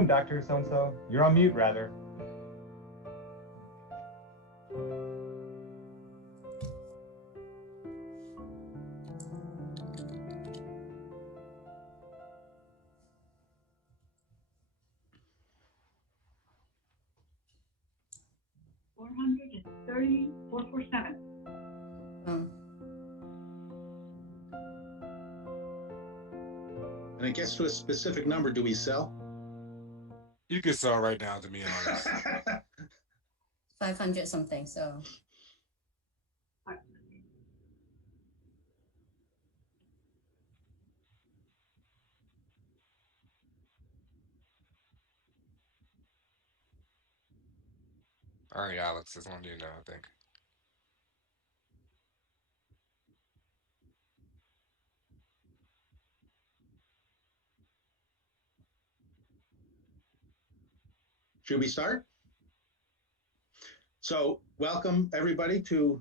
Dr. So-and-so. You're on mute, rather. $430,447. And it gets to a specific number, do we sell? You can sell right now, to be honest. 500 something, so. All right, Alex, this one you know, I think. Should we start? So welcome everybody to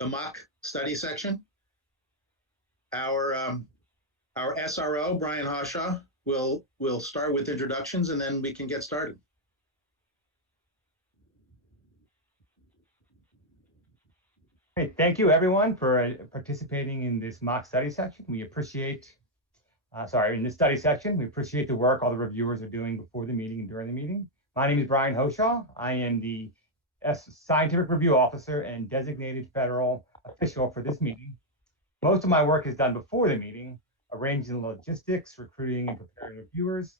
the mock study section. Our SRO, Brian Hawshaw, will start with introductions and then we can get started. Great. Thank you, everyone, for participating in this mock study section. We appreciate, in this study section, we appreciate the work all the reviewers are doing before the meeting and during the meeting. My name is Brian Hawshaw. I am the Scientific Review Officer and designated federal official for this meeting. Most of my work is done before the meeting, arranging the logistics, recruiting, and preparing reviewers.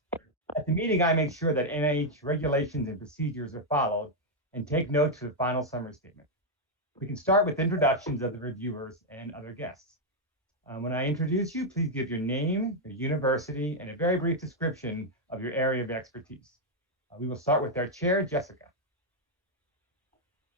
At the meeting, I make sure that NIH regulations and procedures are followed and take notes for the final summary statement. We can start with introductions of the reviewers and other guests. When I introduce you, please give your name, your university, and a very brief description of your area of expertise. We will start with our chair, Jessica.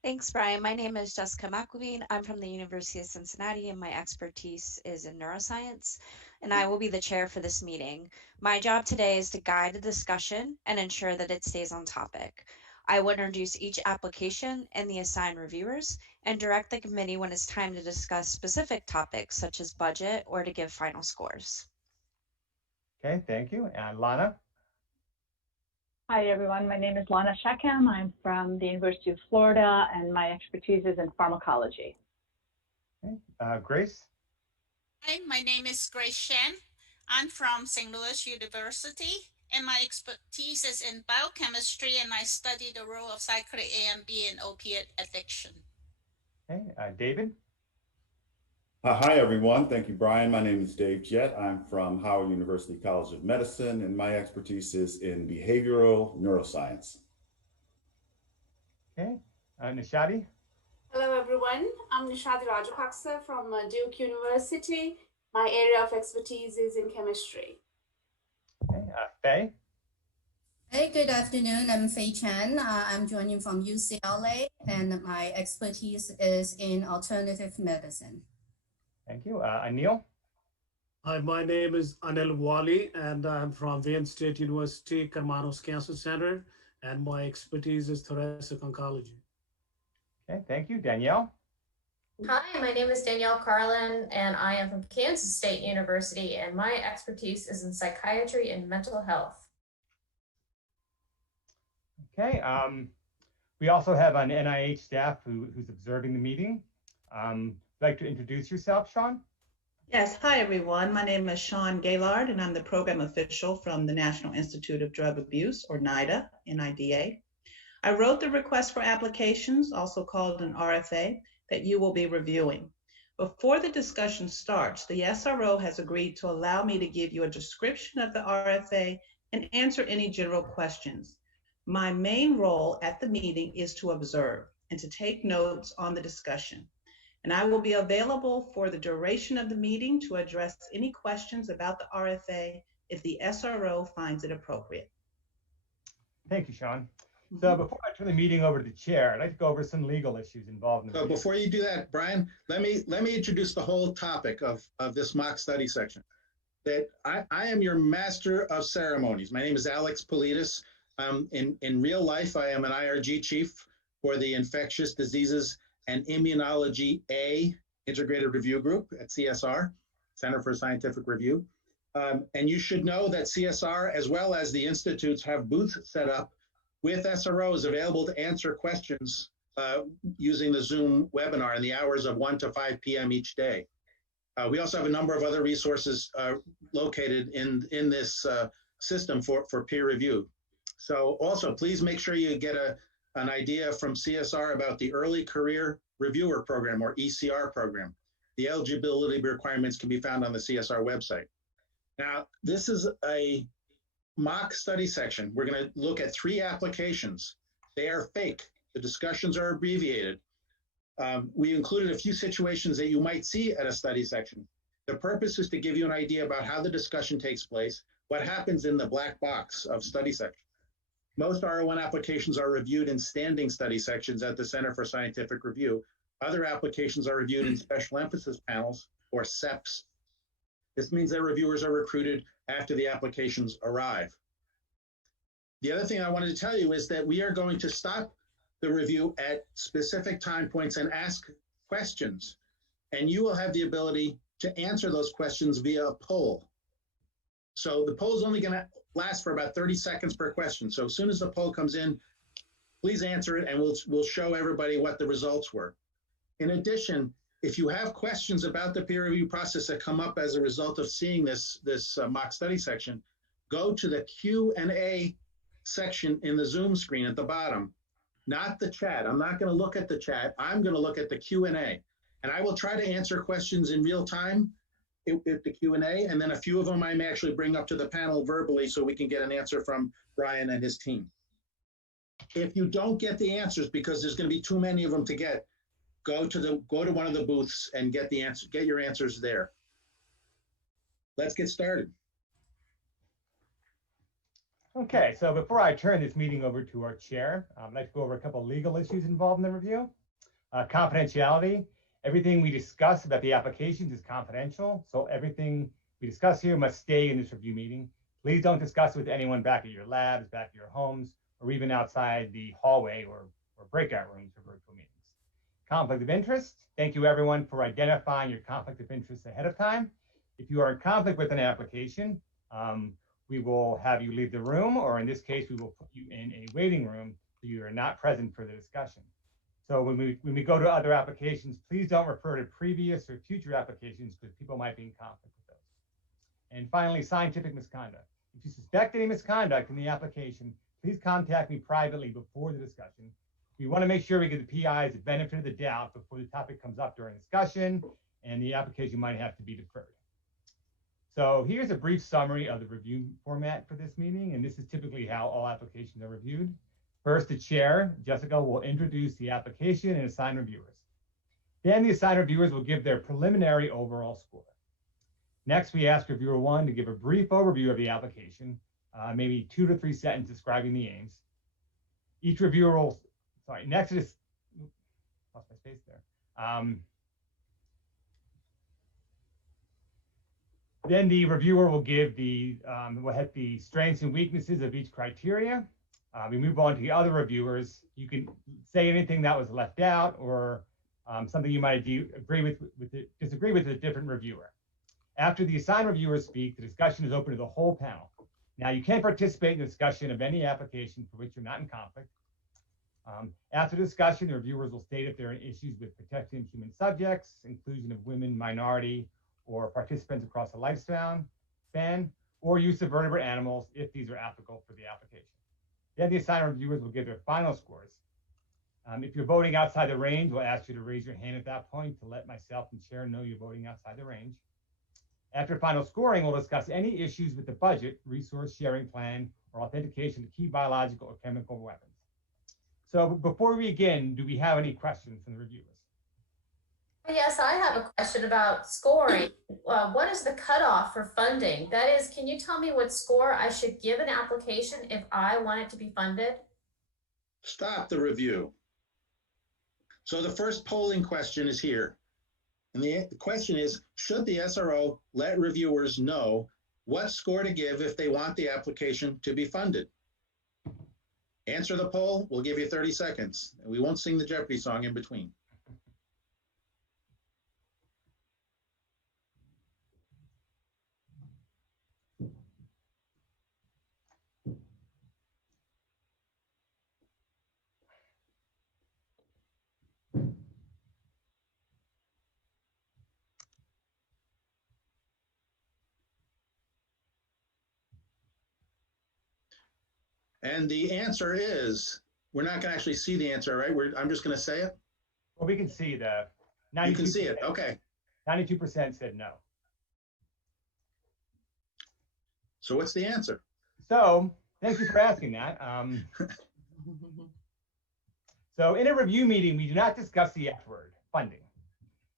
Thanks, Brian. My name is Jessica McElveen. I'm from the University of Cincinnati, and my expertise is in neuroscience, and I will be the chair for this meeting. My job today is to guide the discussion and ensure that it stays on topic. I will introduce each application and the assigned reviewers and direct the committee when it's time to discuss specific topics such as budget or to give final scores. Okay, thank you. And Lana? Hi, everyone. My name is Lana Shackham. I'm from the University of Florida, and my expertise is in pharmacology. Okay. Grace? Hi, my name is Grace Shen. I'm from St. Louis University, and my expertise is in biochemistry, and I study the role of cyclic A and B in opiate addiction. Okay, David? Hi, everyone. Thank you, Brian. My name is Dave Jett. I'm from Howard University College of Medicine, and my expertise is in behavioral neuroscience. Okay, Nishadi? Hello, everyone. I'm Nishadi Rajapaksa from Duke University. My area of expertise is in chemistry. Okay, Faye? Hey, good afternoon. I'm Fei Chen. I'm joining from UCLA, and my expertise is in alternative medicine. Thank you. Anil? Hi, my name is Anil Wali, and I'm from Wayne State University, Karmanos Cancer Center, and my expertise is thoracic oncology. Okay, thank you. Danielle? Hi, my name is Danielle Carlin, and I am from Kansas State University, and my expertise is in psychiatry and mental health. Okay, we also have an NIH staff who's observing the meeting. Like to introduce yourself, Sean? Yes, hi everyone. My name is Sean Gaylard, and I'm the program official from the National Institute of Drug Abuse, or NIDA, N-I-D-A. I wrote the request for applications, also called an RFA, that you will be reviewing. Before the discussion starts, the SRO has agreed to allow me to give you a description of the RFA and answer any general questions. My main role at the meeting is to observe and to take notes on the discussion. And I will be available for the duration of the meeting to address any questions about the RFA if the SRO finds it appropriate. Thank you, Sean. So before I turn the meeting over to the chair, I'd like to go over some legal issues involved in the So before you do that, Brian, let me introduce the whole topic of this mock study section. That I am your master of ceremonies. My name is Alex Politis. In real life, I am an IRG chief for the Infectious Diseases and Immunology A Integrated Review Group at CSR, Center for Scientific Review. And you should know that CSR, as well as the institutes, have booths set up with SROs available to answer questions using the Zoom webinar in the hours of 1 to 5 p.m. each day. We also have a number of other resources located in this system for peer review. So also, please make sure you get an idea from CSR about the Early Career Reviewer Program, or ECR program. The eligibility requirements can be found on the CSR website. Now, this is a mock study section. We're going to look at 3 applications. They are fake. The discussions are abbreviated. We included a few situations that you might see at a study section. The purpose is to give you an idea about how the discussion takes place, what happens in the black box of study section. Most R01 applications are reviewed in standing study sections at the Center for Scientific Review. Other applications are reviewed in special emphasis panels, or SEPs. This means that reviewers are recruited after the applications arrive. The other thing I wanted to tell you is that we are going to stop the review at specific time points and ask questions. And you will have the ability to answer those questions via a poll. So the poll is only going to last for about 30 seconds per question. So as soon as the poll comes in, please answer it, and we'll show everybody what the results were. In addition, if you have questions about the peer review process that come up as a result of seeing this mock study section, go to the Q&A section in the Zoom screen at the bottom, not the chat. I'm not going to look at the chat. I'm going to look at the Q&A, and I will try to answer questions in real time at the Q&A, and then a few of them I may actually bring up to the panel verbally so we can get an answer from Brian and his team. If you don't get the answers because there's going to be too many of them to get, go to one of the booths and get your answers there. Let's get started. Okay, so before I turn this meeting over to our chair, I'd like to go over a couple of legal issues involved in the review. Confidentiality. Everything we discuss about the applications is confidential, so everything we discuss here must stay in this review meeting. Please don't discuss it with anyone back at your labs, back at your homes, or even outside the hallway or breakout rooms for virtual meetings. Conflict of interest. Thank you everyone for identifying your conflict of interest ahead of time. If you are in conflict with an application, we will have you leave the room, or in this case, we will put you in a waiting room so you are not present for the discussion. So when we go to other applications, please don't refer to previous or future applications because people might be in conflict with those. And finally, scientific misconduct. If you suspect any misconduct in the application, please contact me privately before the discussion. We want to make sure we give the PIs the benefit of the doubt before the topic comes up during discussion, and the application might have to be deferred. So here's a brief summary of the review format for this meeting, and this is typically how all applications are reviewed. First, the chair, Jessica, will introduce the application and assign reviewers. Then the assigned reviewers will give their preliminary overall score. Next, we ask reviewer 1 to give a brief overview of the application, maybe 2 to 3 sentences describing the aims. Each reviewer will, next is, lost my space there. Then the reviewer will give will hit the strengths and weaknesses of each criteria. We move on to the other reviewers. You can say anything that was left out, or something you might disagree with a different reviewer. After the assigned reviewers speak, the discussion is open to the whole panel. Now, you can't participate in the discussion of any application for which you're not in conflict. After the discussion, the reviewers will state if there are issues with protection of human subjects, inclusion of women, minority, or participants across a lifespan, or use of vertebrate animals if these are applicable for the application. Then the assigned reviewers will give their final scores. If you're voting outside the range, we'll ask you to raise your hand at that point to let myself and chair know you're voting outside the range. After final scoring, we'll discuss any issues with the budget, resource sharing plan, or authentication of key biological or chemical weapons. So before we begin, do we have any questions from the reviewers? Yes, I have a question about scoring. What is the cutoff for funding? That is, can you tell me what score I should give an application if I want it to be funded? Stop the review. So the first polling question is here. And the question is, should the SRO let reviewers know what score to give if they want the application to be funded? Answer the poll, we'll give you 30 seconds. And we won't sing the Jeopardy song in between. And the answer is, we're not going to actually see the answer, right? I'm just going to say it. Well, we can see the 92%. You can see it. Okay. 92% said no. So what's the answer? So thank you for asking that. So in a review meeting, we do not discuss the F word, funding.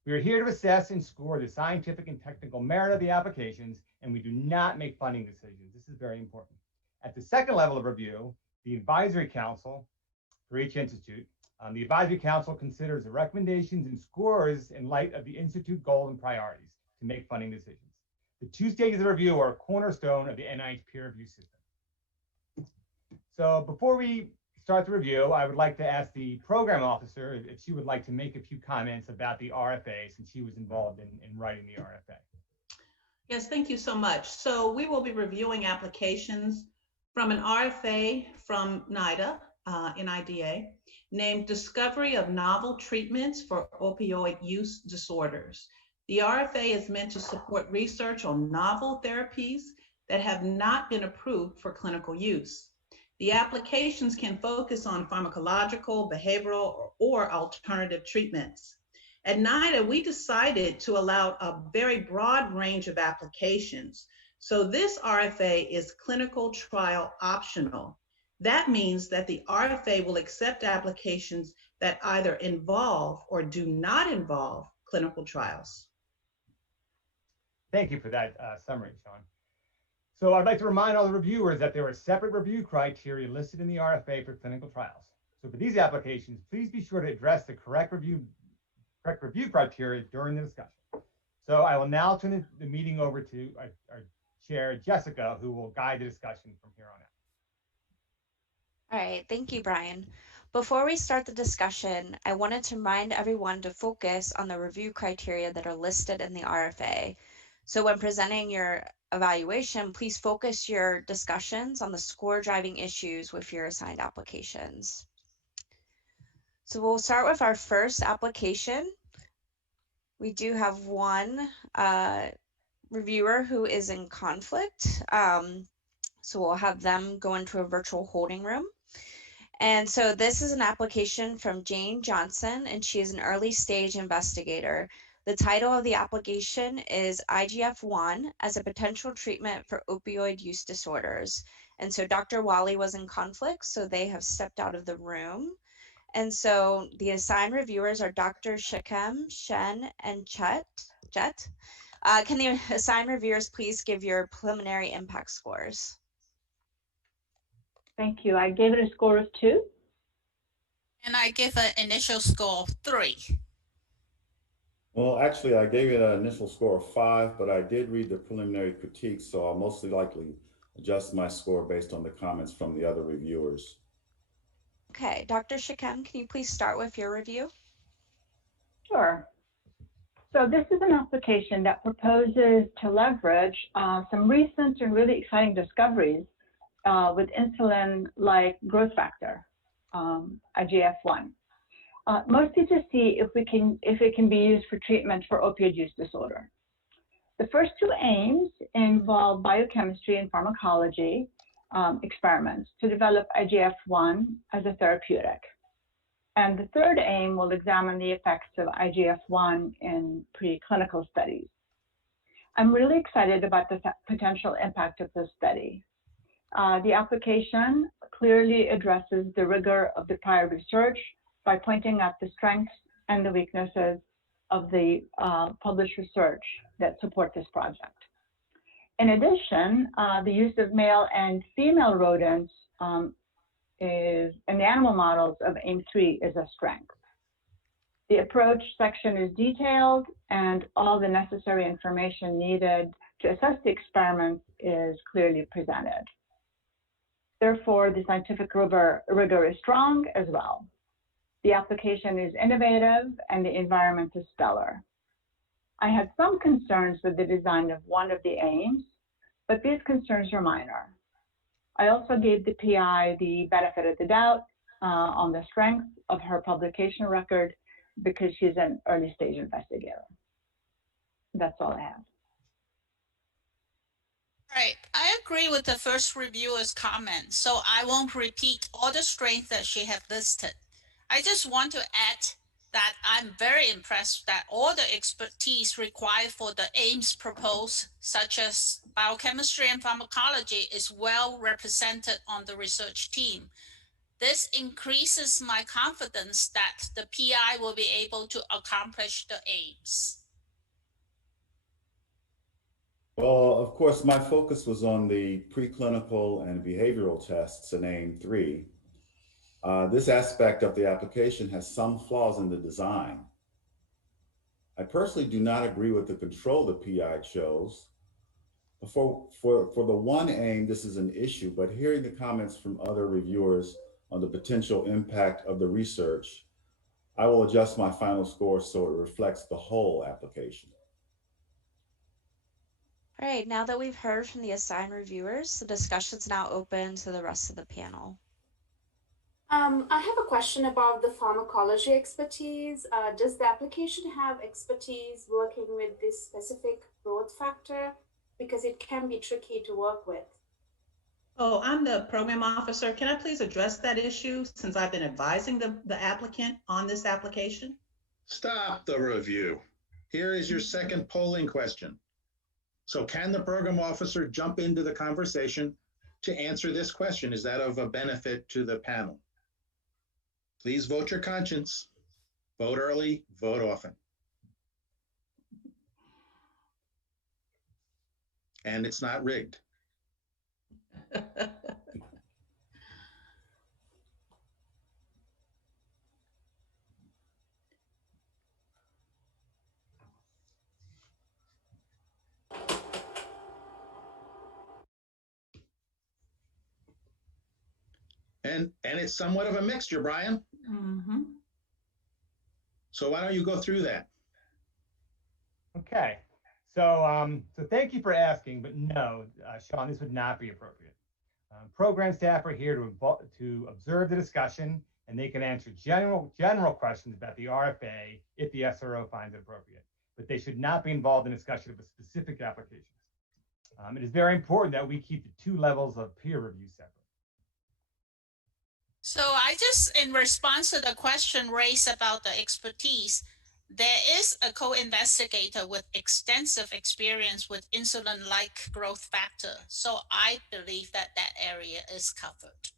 We are here to assess and score the scientific and technical merit of the applications, and we do not make funding decisions. This is very important. At the second level of review, the advisory council for each institute, the advisory council considers the recommendations and scores in light of the institute goals and priorities to make funding decisions. The two stages of review are a cornerstone of the NIH peer review system. So before we start the review, I would like to ask the program officer if she would like to make a few comments about the RFA, since she was involved in writing the RFA. Yes, thank you so much. So we will be reviewing applications from an RFA from NIDA, NIDA, named Discovery of Novel Treatments for Opioid Use Disorders. The RFA is meant to support research on novel therapies that have not been approved for clinical use. The applications can focus on pharmacological, behavioral, or alternative treatments. At NIDA, we decided to allow a very broad range of applications. So this RFA is clinical trial optional. That means that the RFA will accept applications that either involve or do not involve clinical trials. Thank you for that summary, Sean. So I'd like to remind all the reviewers that there are separate review criteria listed in the RFA for clinical trials. So for these applications, please be sure to address the correct review criteria during the discussion. So I will now turn the meeting over to our chair, Jessica, who will guide the discussion from here on out. All right, thank you, Brian. Before we start the discussion, I wanted to remind everyone to focus on the review criteria that are listed in the RFA. So when presenting your evaluation, please focus your discussions on the score driving issues with your assigned applications. So we'll start with our first application. We do have one reviewer who is in conflict. So we'll have them go into a virtual holding room. And so this is an application from Jane Johnson, and she is an early stage investigator. The title of the application is IGF-1 as a potential treatment for opioid use disorders. And so Dr. Wally was in conflict, so they have stepped out of the room. And so the assigned reviewers are Dr. Shakem, Shen, and Jet. Can the assigned reviewers please give your preliminary impact scores? Thank you. I gave it a score of 2. And I give an initial score of 3. Well, actually, I gave it an initial score of 5, but I did read the preliminary critiques, so I'll mostly likely adjust my score based on the comments from the other reviewers. Okay, Dr. Shakem, can you please start with your review? Sure. So this is an application that proposes to leverage some recent and really exciting discoveries with insulin-like growth factor, IGF-1. Mostly to see if it can be used for treatment for opioid use disorder. The first 2 aims involve biochemistry and pharmacology experiments to develop IGF-1 as a therapeutic. And the third aim will examine the effects of IGF-1 in preclinical studies. I'm really excited about the potential impact of this study. The application clearly addresses the rigor of the prior research by pointing out the strengths and the weaknesses of the published research that support this project. In addition, the use of male and female rodents in the animal models of AIM-3 is a strength. The approach section is detailed, and all the necessary information needed to assess the experiments is clearly presented. Therefore, the scientific rigor is strong as well. The application is innovative and the environment is stellar. I had some concerns with the design of one of the aims, but these concerns are minor. I also gave the PI the benefit of the doubt on the strength of her publication record because she's an early stage investigator. That's all I have. All Right. I agree with the first reviewer's comment, so I won't repeat all the strengths that she have listed. I just want to add that I'm very impressed that all the expertise required for the aims proposed, such as biochemistry and pharmacology, is well represented on the research team. This increases my confidence that the PI will be able to accomplish the aims. Well, of course, my focus was on the preclinical and behavioral tests in AIM 3. This aspect of the application has some flaws in the design. I personally do not agree with the control the PI chose. For the one aim, this is an issue, but hearing the comments from other reviewers on the potential impact of the research, I will adjust my final score so it reflects the whole application. All right, now that we've heard from the assigned reviewers, the discussion's now open to the rest of the panel. I have a question about the pharmacology expertise. Does the application have expertise working with this specific growth factor? Because it can be tricky to work with. Oh, I'm the program officer. Can I please address that issue since I've been advising the applicant on this application? Stop the review. Here is your second polling question. So can the program officer jump into the conversation to answer this question? Is that of a benefit to the panel? Please vote your conscience. Vote early, vote often. And it's not rigged. And it's somewhat of a mixture, Brian. Mm-hmm. So why don't you go through that? Okay. So thank you for asking, but no, Sean, this would not be appropriate. Program staff are here to observe the discussion, and they can answer general questions about the RFA if the SRO finds it appropriate, but they should not be involved in discussion of a specific application. It is very important that we keep the two levels of peer review separate. So I just, in response to the question raised about the expertise, there is a co-investigator with extensive experience with insulin-like growth factor. So I believe that that area is covered.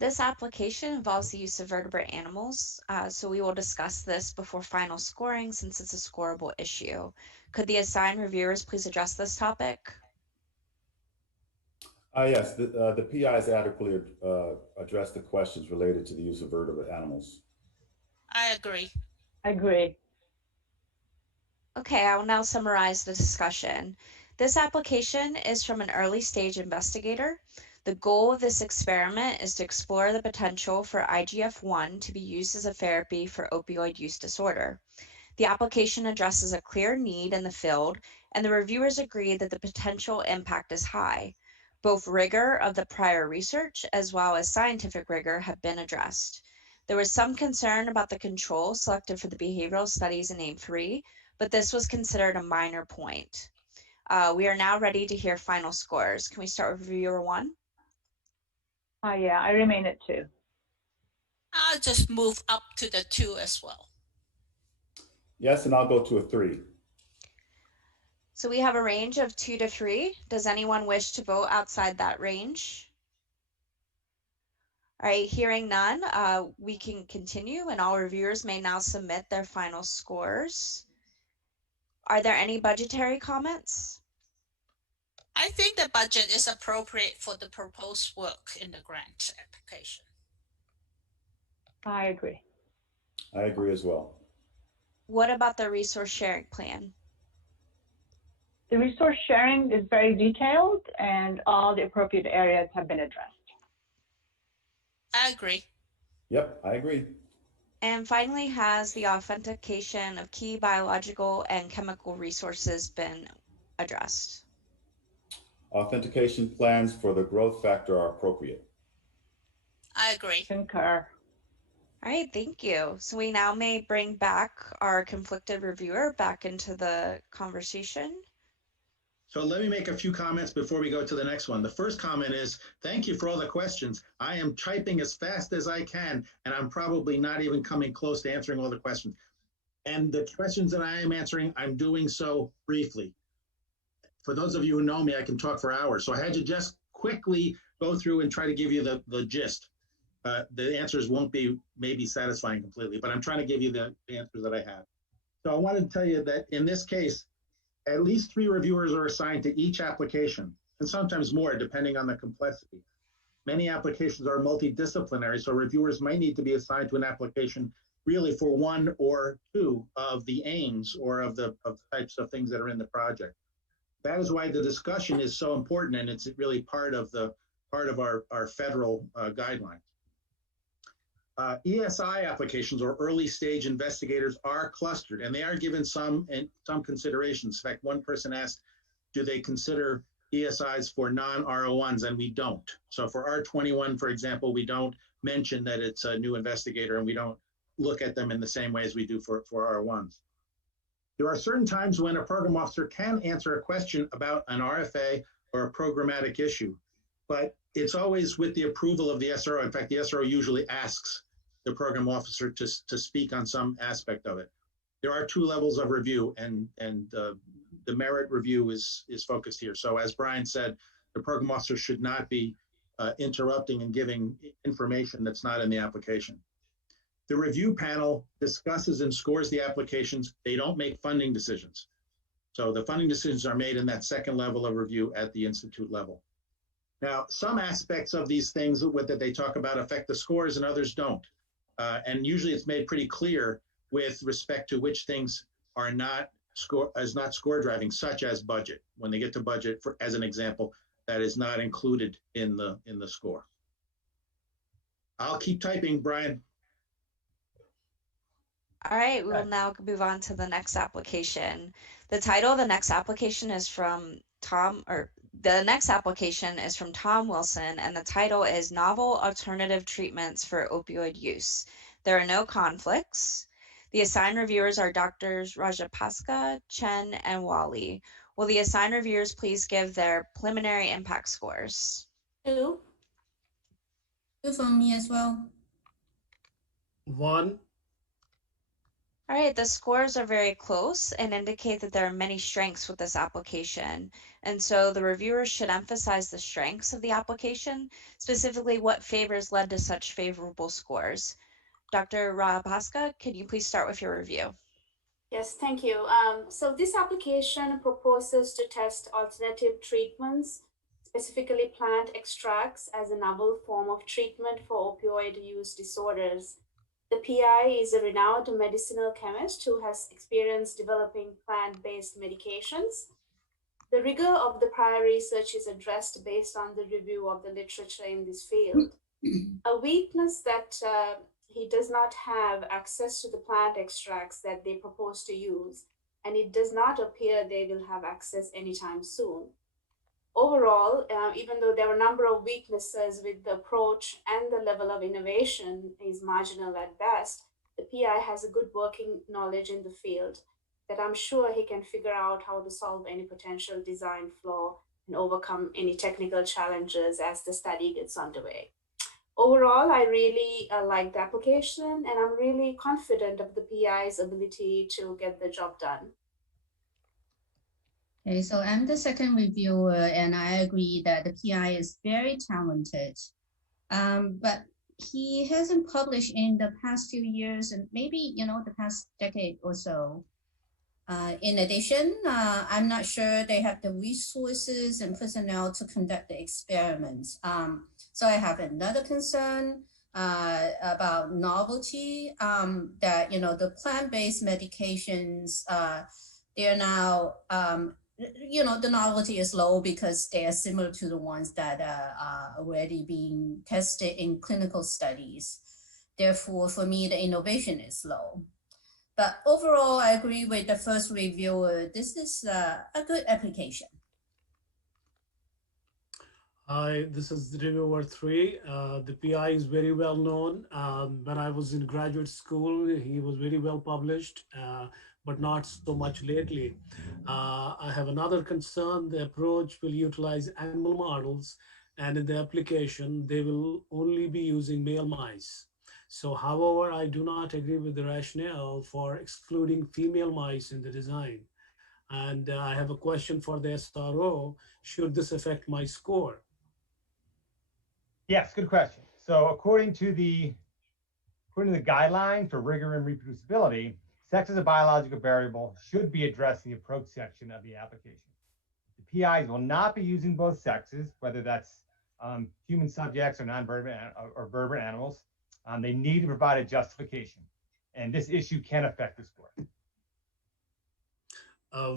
This application involves the use of vertebrate animals, so we will discuss this before final scoring since it's a scoreable issue. Could the assigned reviewers please address this topic? Yes, the PIs adequately addressed the questions related to the use of vertebrate animals. I agree. I agree. Okay, I will now summarize the discussion. This application is from an early stage investigator. The goal of this experiment is to explore the potential for IGF-1 to be used as a therapy for opioid use disorder. The application addresses a clear need in the field, and the reviewers agree that the potential impact is high. Both rigor of the prior research as well as scientific rigor have been addressed. There was some concern about the control selected for the behavioral studies in AIM 3, but this was considered a minor point. We are now ready to hear final scores. Can we start with reviewer 1? Yeah, I remain at 2. I'll just move up to the 2 as well. Yes, and I'll go to a 3. So we have a range of 2 to 3. Does anyone wish to vote outside that range? All right, hearing none, we can continue, and all reviewers may now submit their final scores. Are there any budgetary comments? I think the budget is appropriate for the proposed work in the grant application. I agree. I agree as well. What about the resource sharing plan? The resource sharing is very detailed and all the appropriate areas have been addressed. I agree. Yep, I agree. And finally, has the authentication of key biological and chemical resources been addressed? Authentication plans for the growth factor are appropriate. I agree. Concur. All right, thank you. So we now may bring back our conflicted reviewer back into the conversation. So let me make a few comments before we go to the next one. The first comment is, thank you for all the questions. I am typing as fast as I can, and I'm probably not even coming close to answering all the questions. And the questions that I am answering, I'm doing so briefly. For those of you who know me, I can talk for hours. So I had to just quickly go through and try to give you the gist. The answers won't be maybe satisfying completely, but I'm trying to give you the answers that I have. So I wanted to tell you that in this case, at least 3 reviewers are assigned to each application, and sometimes more, depending on the complexity. Many applications are multidisciplinary, so reviewers might need to be assigned to an application really for 1 or 2 of the aims or of the types of things that are in the project. That is why the discussion is so important, and it's really part of our federal guidelines. ESI applications, or early stage investigators, are clustered, and they are given some considerations. In fact, one person asked, do they consider ESIs for non-R01s, and we don't. So for R21, for example, we don't mention that it's a new investigator, and we don't look at them in the same way as we do for R01s. There are certain times when a program officer can answer a question about an RFA or a programmatic issue, but it's always with the approval of the SRO. In fact, the SRO usually asks the program officer to speak on some aspect of it. There are 2 levels of review, and the merit review is focused here. So as Brian said, the program officer should not be interrupting and giving information that's not in the application. The review panel discusses and scores the applications. They don't make funding decisions. So the funding decisions are made in that 2nd level of review at the institute level. Now, some aspects of these things that they talk about affect the scores and others don't. And usually it's made pretty clear with respect to which things are not score driving, such as budget. When they get to budget, as an example, that is not included in the score. I'll keep typing, Brian. All right, we'll now move on to the next application. The title of the next application is from Tom Wilson, and the title is Novel Alternative Treatments for Opioid Use. There are no conflicts. The assigned reviewers are Drs. Rajapaksa, Chen, and Wally. Will the assigned reviewers please give their preliminary impact scores? 2. 2 from me as well. 1. All right, the scores are very close and indicate that there are many strengths with this application. And so the reviewers should emphasize the strengths of the application, specifically what favors led to such favorable scores. Dr. Rajapaksa, can you please start with your review? Yes, thank you. So this application proposes to test alternative treatments, specifically plant extracts, as a novel form of treatment for opioid use disorders. The PI is a renowned medicinal chemist who has experience developing plant-based medications. The rigor of the prior research is addressed based on the review of the literature in this field. A weakness that he does not have access to the plant extracts that they propose to use, and it does not appear they will have access anytime soon. Overall, even though there are a number of weaknesses with the approach and the level of innovation is marginal at best, the PI has a good working knowledge in the field that I'm sure he can figure out how to solve any potential design flaw and overcome any technical challenges as the study gets underway. Overall, I really like the application, and I'm really confident of the PI's ability to get the job done. Okay, so I'm the second reviewer, and I agree that the PI is very talented, but he hasn't published in the past few years, and maybe, the past decade or so. In addition, I'm not sure they have the resources and personnel to conduct the experiments. So I have another concern about novelty, that, the plant-based medications, they're now, the novelty is low because they are similar to the ones that are already being tested in clinical studies. Therefore, for me, the innovation is low. But overall, I agree with the first reviewer. This is a good application. Hi, this is reviewer 3. The PI is very well known. When I was in graduate school, he was very well published. but not so much lately. I have another concern. The approach will utilize animal models, and in the application, they will only be using male mice. So, however, I do not agree with the rationale for excluding female mice in the design. And I have a question for the SRO. Should this affect my score? Yes, good question. So according to the guideline for rigor and reproducibility, sex as a biological variable should be addressed in the approach section of the application. The PIs will not be using both sexes, whether that's human subjects or non-vertebrate or vertebrate animals. They need to provide a justification, and this issue can affect the score.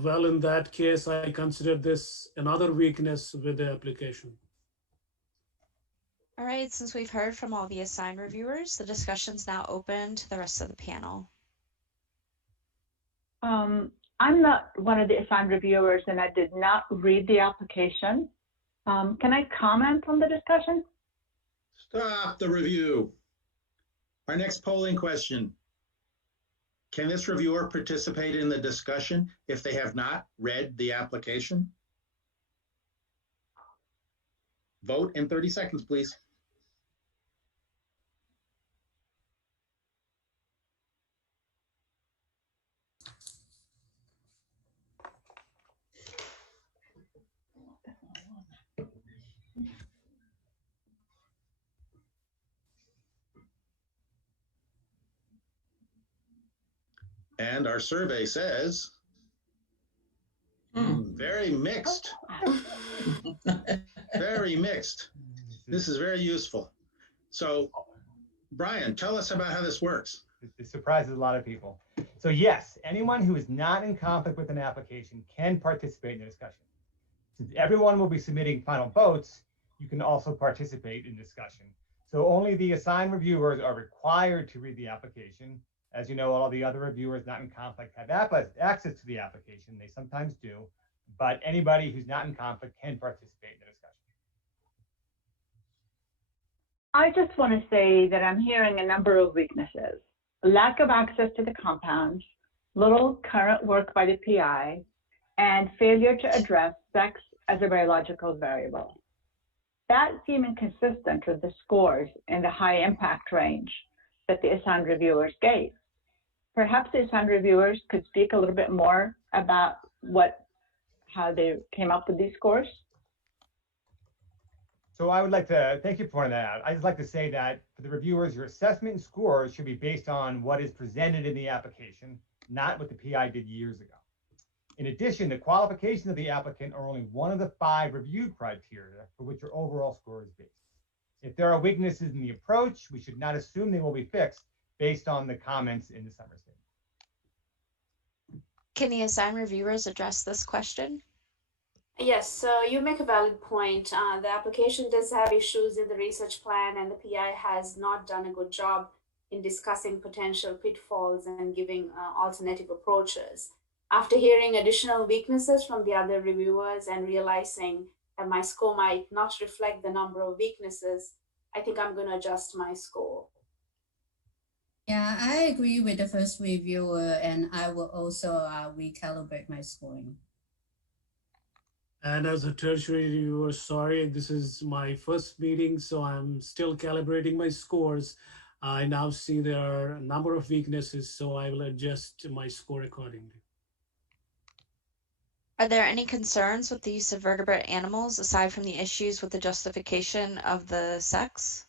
Well, in that case, I consider this another weakness with the application. All right, since we've heard from all the assigned reviewers, the discussion's now open to the rest of the panel. I'm not one of the assigned reviewers and I did not read the application. Can I comment on the discussion? Stop the review. Our next polling question. Can this reviewer participate in the discussion if they have not read the application? Vote in 30 seconds, please. And our survey says, very mixed. Very mixed. This is very useful. So, Brian, tell us about how this works. It surprises a lot of people. So yes, anyone who is not in conflict with an application can participate in the discussion. Since everyone will be submitting final votes, you can also participate in discussion. So only the assigned reviewers are required to read the application. As you know, all the other reviewers not in conflict have access to the application. They sometimes do, but anybody who's not in conflict can participate in the discussion. I just want to say that I'm hearing a number of weaknesses. Lack of access to the compounds, little current work by the PI, and failure to address sex as a biological variable. That seems inconsistent with the scores in the high impact range that the assigned reviewers gave. Perhaps the assigned reviewers could speak a little bit more about how they came up with these scores. So I would like to thank you for pointing that out. I'd just like to say that for the reviewers, your assessment and scores should be based on what is presented in the application, not what the PI did years ago. In addition, the qualifications of the applicant are only one of the 5 review criteria for which your overall score is based. If there are weaknesses in the approach, we should not assume they will be fixed based on the comments in the summary statement. Can the assigned reviewers address this question? Yes, so you make a valid point. The application does have issues in the research plan, and the PI has not done a good job in discussing potential pitfalls and giving alternative approaches. After hearing additional weaknesses from the other reviewers and realizing that my score might not reflect the number of weaknesses, I think I'm going to adjust my score. Yeah, I agree with the first reviewer, and I will also recalibrate my scoring. And as a tertiary reviewer, sorry, this is my first meeting, so I'm still calibrating my scores. I now see there are a number of weaknesses, so I will adjust my score accordingly. Are there any concerns with the use of vertebrate animals aside from the issues with the justification of the sex?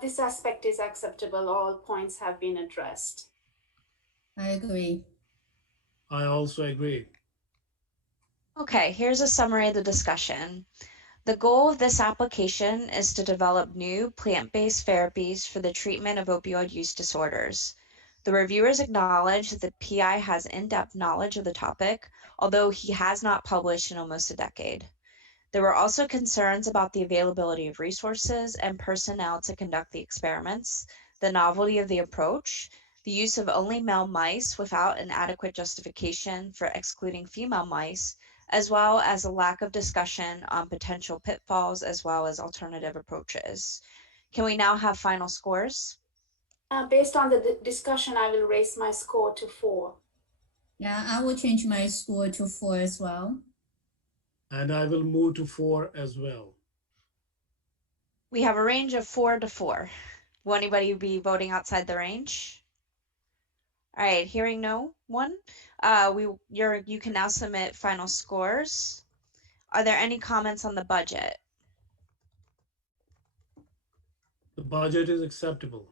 This aspect is acceptable. All points have been addressed. I agree. I also agree. Okay, here's a summary of the discussion. The goal of this application is to develop new plant-based therapies for the treatment of opioid use disorders. The reviewers acknowledge that the PI has in-depth knowledge of the topic, although he has not published in almost a decade. There were also concerns about the availability of resources and personnel to conduct the experiments, the novelty of the approach, the use of only male mice without an adequate justification for excluding female mice, as well as a lack of discussion on potential pitfalls as well as alternative approaches. Can we now have final scores? Based on the discussion, I will raise my score to 4. Yeah, I will change my score to 4 as well. And I will move to 4 as well. We have a range of 4 to 4. Will anybody be voting outside the range? All right, hearing no one, you can now submit final scores. Are there any comments on the budget? The budget is acceptable.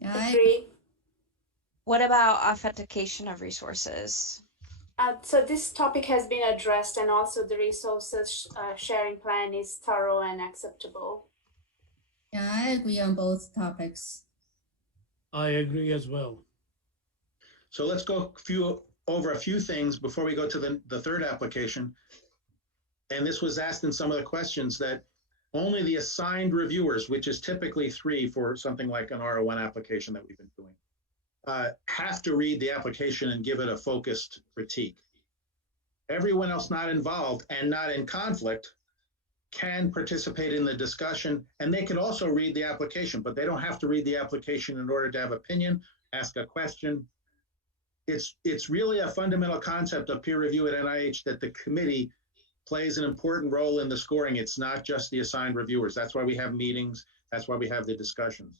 Yeah, I Agree. What about authentication of resources? So this topic has been addressed, and also the resources sharing plan is thorough and acceptable. Yeah, I agree on both topics. I agree as well. So let's go over a few things before we go to the third application. And this was asked in some of the questions, that only the assigned reviewers, which is typically 3 for something like an R01 application that we've been doing, have to read the application and give it a focused critique. Everyone else not involved and not in conflict can participate in the discussion, and they can also read the application, but they don't have to read the application in order to have opinion, ask a question. It's really a fundamental concept of peer review at NIH that the committee plays an important role in the scoring. It's not just the assigned reviewers. That's why we have meetings. That's why we have the discussions.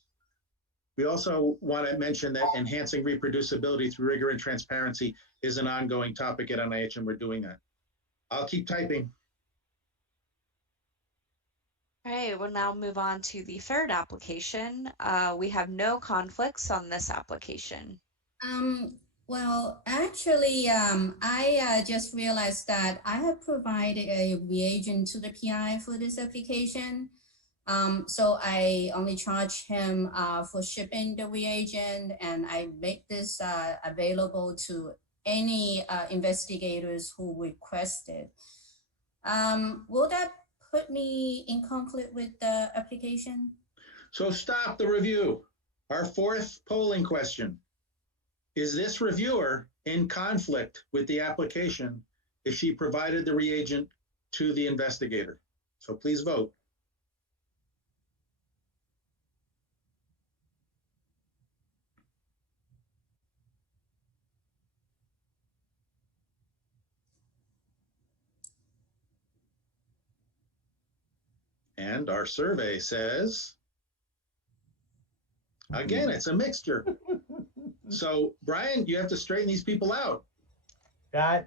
We also want to mention that enhancing reproducibility through rigor and transparency is an ongoing topic at NIH, and we're doing that. I'll keep typing. All right, we'll now move on to the third application. We have no conflicts on this application. Well, actually, I just realized that I have provided a reagent to the PI for this application. So I only charge him for shipping the reagent, and I make this available to any investigators who request it. Will that put me in conflict with the application? So stop the review. Our fourth polling question. Is this reviewer in conflict with the application if she provided the reagent to the investigator? So please vote. And our survey says, again, it's a mixture. So, Brian, you have to straighten these people out. Thank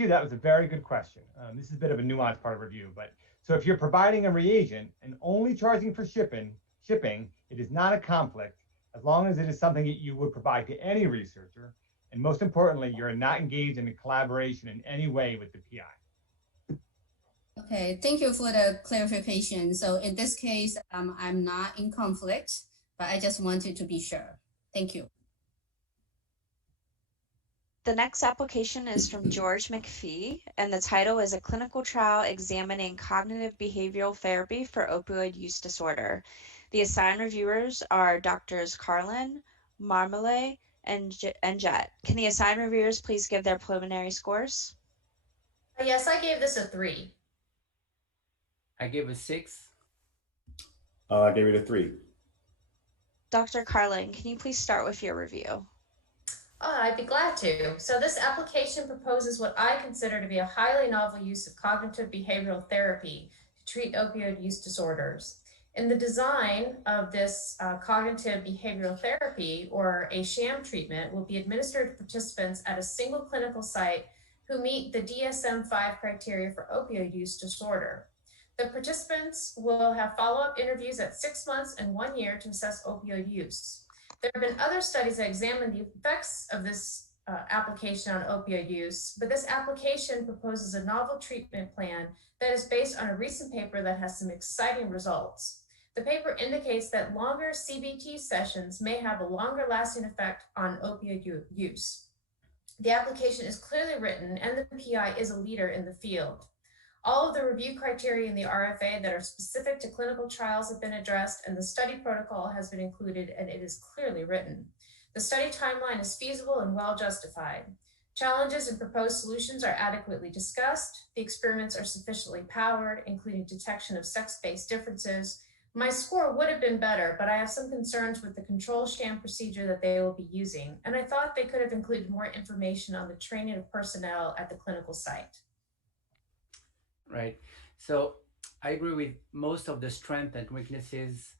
you. That was a very good question. This is a bit of a nuanced part of review, but so if you're providing a reagent and only charging for shipping, it is not a conflict as long as it is something that you would provide to any researcher. And most importantly, you're not engaged in a collaboration in any way with the PI. Okay, thank you for the clarification. So in this case, I'm not in conflict, but I just wanted to be sure. Thank you. The next application is from George McPhee, and the title is A Clinical Trial Examining Cognitive Behavioral Therapy for Opioid Use Disorder. The assigned reviewers are Drs. Carlin, Marmale, and Jet. Can the assigned reviewers please give their preliminary scores? Yes, I gave this a 3. I gave it 6. I gave it a 3. Dr. Carlin, can you please start with your review? I'd be glad to. So this application proposes what I consider to be a highly novel use of cognitive behavioral therapy to treat opioid use disorders. In the design of this cognitive behavioral therapy, or a sham treatment, will be administered to participants at a single clinical site who meet the DSM-5 criteria for opioid use disorder. The participants will have follow-up interviews at 6 months and 1 year to assess opioid use. There have been other studies that examine the effects of this application on opioid use, but this application proposes a novel treatment plan that is based on a recent paper that has some exciting results. The paper indicates that longer CBT sessions may have a longer lasting effect on opioid use. The application is clearly written, and the PI is a leader in the field. All of the review criteria in the RFA that are specific to clinical trials have been addressed, and the study protocol has been included, and it is clearly written. The study timeline is feasible and well justified. Challenges and proposed solutions are adequately discussed. The experiments are sufficiently powered, including detection of sex-based differences. My score would have been better, but I have some concerns with the control sham procedure that they will be using, and I thought they could have included more information on the training of personnel at the clinical site. Right. So I agree with most of the strengths and weaknesses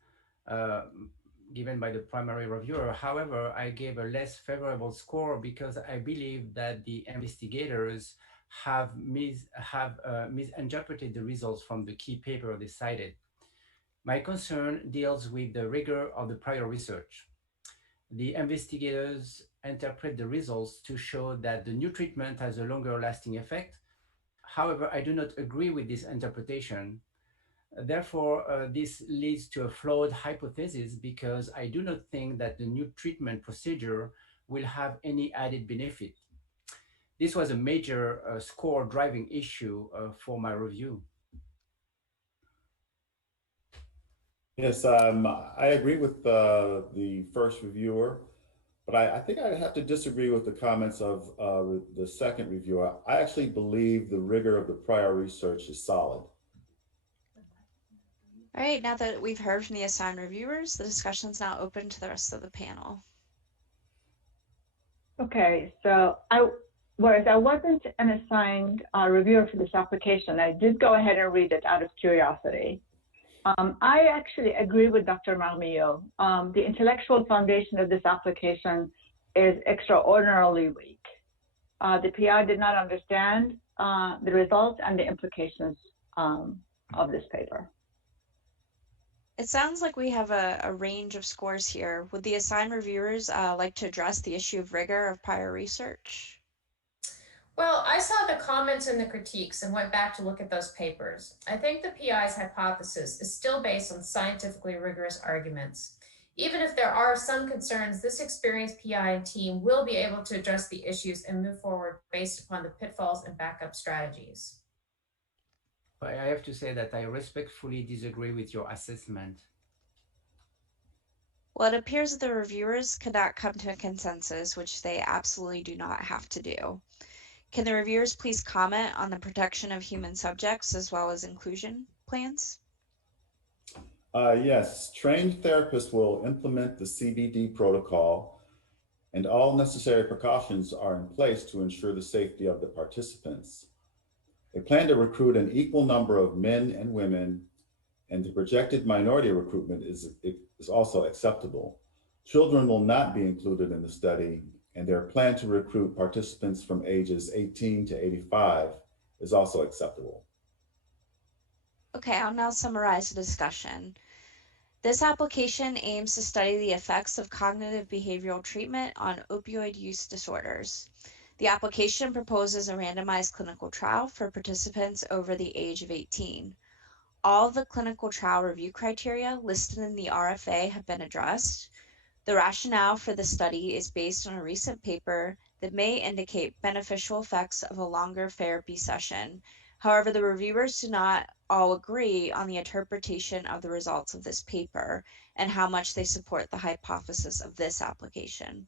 given by the primary reviewer. However, I gave a less favorable score because I believe that the investigators have misinterpreted the results from the key paper they cited. My concern deals with the rigor of the prior research. The investigators interpret the results to show that the new treatment has a longer lasting effect. However, I do not agree with this interpretation. Therefore, this leads to a flawed hypothesis because I do not think that the new treatment procedure will have any added benefit. This was a major score driving issue for my review. Yes, I agree with the first reviewer, but I think I have to disagree with the comments of the second reviewer. I actually believe the rigor of the prior research is solid. All right, now that we've heard from the assigned reviewers, the discussion is now open to the rest of the panel. Okay, so whereas I wasn't an assigned reviewer for this application, I did go ahead and read it out of curiosity. I actually agree with Dr. Marmillo. The intellectual foundation of this application is extraordinarily weak. The PI did not understand the results and the implications of this paper. It sounds like we have a range of scores here. Would the assigned reviewers like to address the issue of rigor of prior research? Well, I saw the comments and the critiques and went back to look at those papers. I think the PI's hypothesis is still based on scientifically rigorous arguments. Even if there are some concerns, this experienced PI and team will be able to address the issues and move forward based upon the pitfalls and backup strategies. I have to say that I respectfully disagree with your assessment. Well, it appears that the reviewers could not come to a consensus, which they absolutely do not have to do. Can the reviewers please comment on the protection of human subjects as well as inclusion plans? Yes, trained therapists will implement the CBD protocol, and all necessary precautions are in place to ensure the safety of the participants. They plan to recruit an equal number of men and women, and the projected minority recruitment is also acceptable. Children will not be included in the study, and their plan to recruit participants from ages 18 to 85 is also acceptable. Okay, I'll now summarize the discussion. This application aims to study the effects of cognitive behavioral treatment on opioid use disorders. The application proposes a randomized clinical trial for participants over the age of 18. All of the clinical trial review criteria listed in the RFA have been addressed. The rationale for the study is based on a recent paper that may indicate beneficial effects of a longer therapy session. However, the reviewers do not all agree on the interpretation of the results of this paper and how much they support the hypothesis of this application.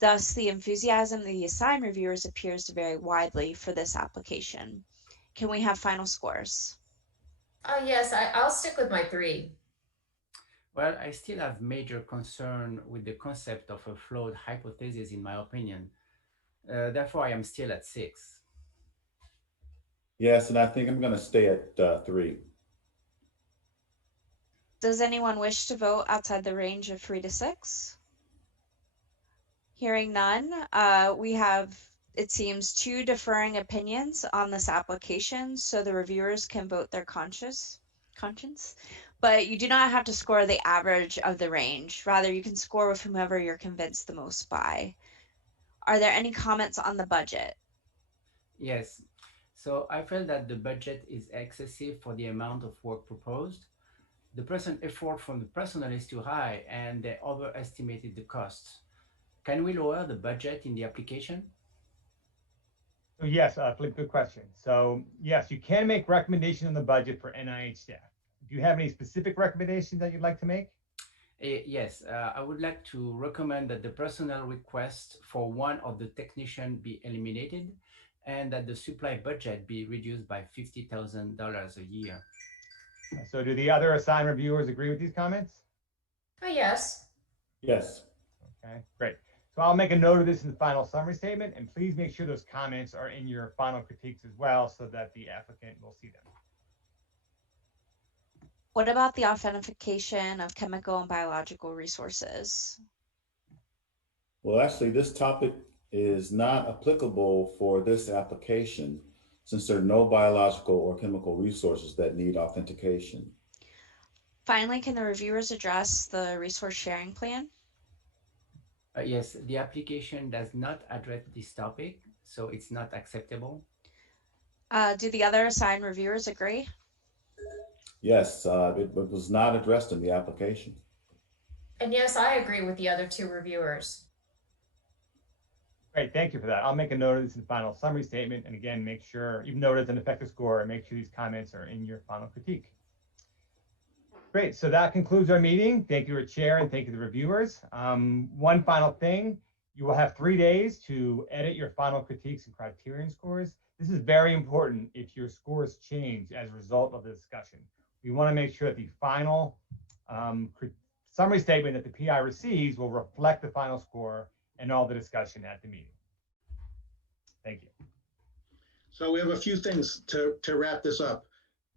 Thus, the enthusiasm of the assigned reviewers appears to vary widely for this application. Can we have final scores? Yes, I'll stick with my 3. Well, I still have major concern with the concept of a flawed hypothesis, in my opinion. Therefore, I am still at 6. Yes, and I think I'm going to stay at 3. Does anyone wish to vote outside the range of 3 to 6? Hearing none, we have, it seems, 2 differing opinions on this application, so the reviewers can vote their conscience. But you do not have to score the average of the range. Rather, you can score with whomever you're convinced the most by. Are there any comments on the budget? Yes. So I felt that the budget is excessive for the amount of work proposed. The present effort from the personnel is too high, and they overestimated the costs. Can we lower the budget in the application? So yes, Philippe, good question. So yes, you can make recommendations on the budget for NIH staff. Do you have any specific recommendations that you'd like to make? Yes, I would like to recommend that the personnel request for one of the technicians be eliminated and that the supply budget be reduced by $50,000 a year. So do the other assigned reviewers agree with these comments? Yes. Yes. Okay, great. So I'll make a note of this in the final summary statement, and please make sure those comments are in your final critiques as well so that the applicant will see them. What about the authentication of chemical and biological resources? Well, actually, this topic is not applicable for this application since there are no biological or chemical resources that need authentication. Finally, can the reviewers address the resource sharing plan? Yes, the application does not address this topic, so it's not acceptable. Do the other assigned reviewers agree? Yes, it was not addressed in the application. And yes, I agree with the other two reviewers. Great, thank you for that. I'll make a note of this in the final summary statement, and again, make sure, even though it is an effective score, make sure these comments are in your final critique. Great, so that concludes our meeting. Thank you, our chair, and thank you to the reviewers. One final thing, you will have 3 days to edit your final critiques and criterion scores. This is very important if your scores change as a result of the discussion. We want to make sure that the final summary statement that the PI receives will reflect the final score and all the discussion at the meeting. Thank you. So we have a few things to wrap this up.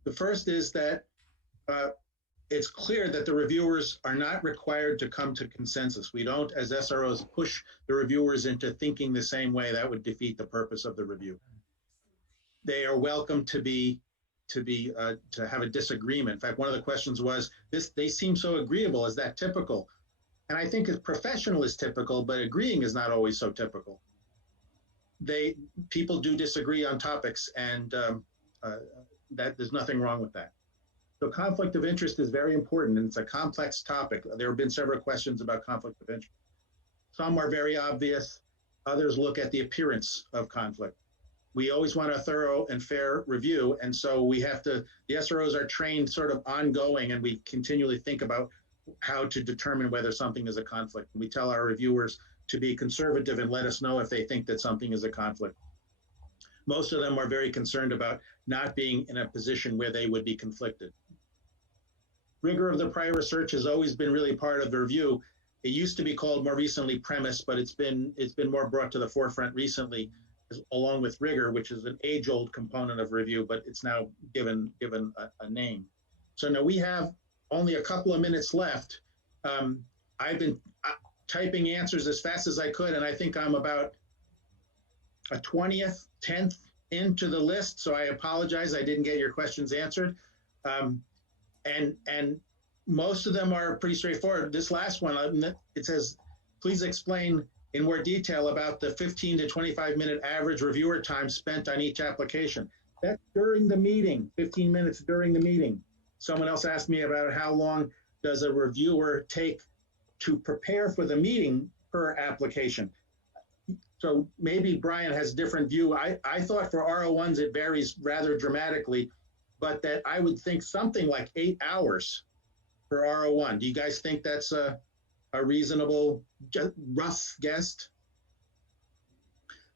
The first is that it's clear that the reviewers are not required to come to consensus. We don't, as SROs, push the reviewers into thinking the same way. That would defeat the purpose of the review. They are welcome to have a disagreement. In fact, one of the questions was, they seem so agreeable. Is that typical? And I think professional is typical, but agreeing is not always so typical. People do disagree on topics, and that there's nothing wrong with that. So conflict of interest is very important, and it's a complex topic. There have been several questions about conflict of interest. Some are very obvious. Others look at the appearance of conflict. We always want a thorough and fair review, and so the SROs are trained sort of ongoing, and we continually think about how to determine whether something is a conflict. We tell our reviewers to be conservative and let us know if they think that something is a conflict. Most of them are very concerned about not being in a position where they would be conflicted. Rigor of the prior research has always been really part of the review. It used to be called more recently premise, but it's been more brought to the forefront recently, along with rigor, which is an age-old component of review, but it's now given a name. So now we have only a couple of minutes left. I've been typing answers as fast as I could, and I think I'm about a 10th into the list, so I apologize I didn't get your questions answered. And most of them are pretty straightforward. This last one, it says, please explain in more detail about the 15 to 25-minute average reviewer time spent on each application. That's during the meeting, 15 minutes during the meeting. Someone else asked me about how long does a reviewer take to prepare for the meeting per application. So maybe Brian has a different view. I thought for R01s it varies rather dramatically, but that I would think something like 8 hours per R01. Do you guys think that's a reasonable, rough guess?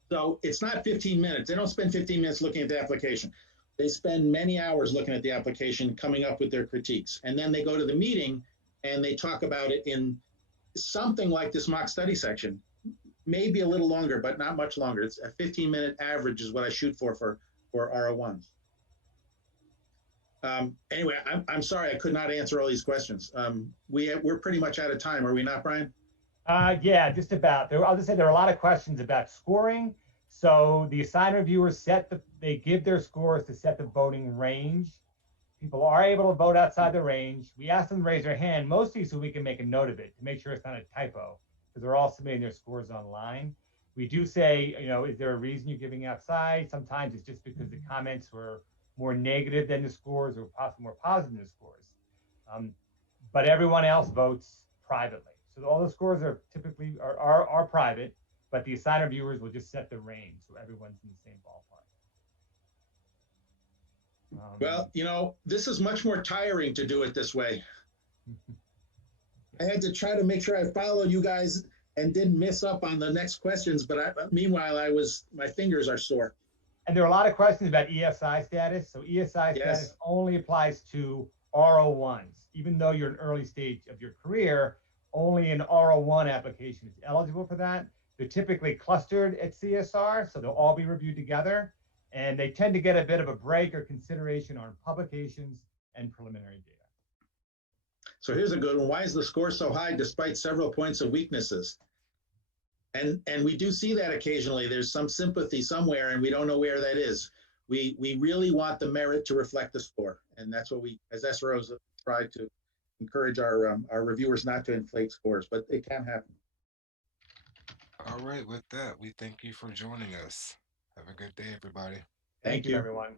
So it's not 15 minutes. They don't spend 15 minutes looking at the application. They spend many hours looking at the application, coming up with their critiques. And then they go to the meeting and they talk about it in something like this mock study section, maybe a little longer, but not much longer. It's a 15-minute average is what I shoot for R01s. Anyway, I'm sorry I could not answer all these questions. We're pretty much out of time, are we not, Brian? Yeah, just about. I'll just say there are a lot of questions about scoring. So the assigned reviewers they give their scores to set the voting range. People are able to vote outside the range. We ask them to raise their hand, mostly so we can make a note of it to make sure it's not a typo, because they're all submitting their scores online. We do say, is there a reason you're giving outside? Sometimes it's just because the comments were more negative than the scores or possibly more positive than the scores. But everyone else votes privately. So all the scores are typically are private, but the assigned reviewers will just set the range so everyone's in the same ballpark. Well, this is much more tiring to do it this way. I had to try to make sure I followed you guys and didn't miss up on the next questions, but meanwhile, my fingers are sore. And there are a lot of questions about ESI status. So ESI status only applies to R01s. Even though you're in early stage of your career, only an R01 application is eligible for that. They're typically clustered at CSR, so they'll all be reviewed together. And they tend to get a bit of a break or consideration on publications and preliminary data. So here's a good one. Why is the score so high despite several points of weaknesses? And we do see that occasionally. There's some sympathy somewhere and we don't know where that is. We really want the merit to reflect the score. And that's what we, as SROs, try to encourage our reviewers not to inflate scores, but it can happen. All right, with that, we thank you for joining us. Have a good day, everybody. Thank you, everyone.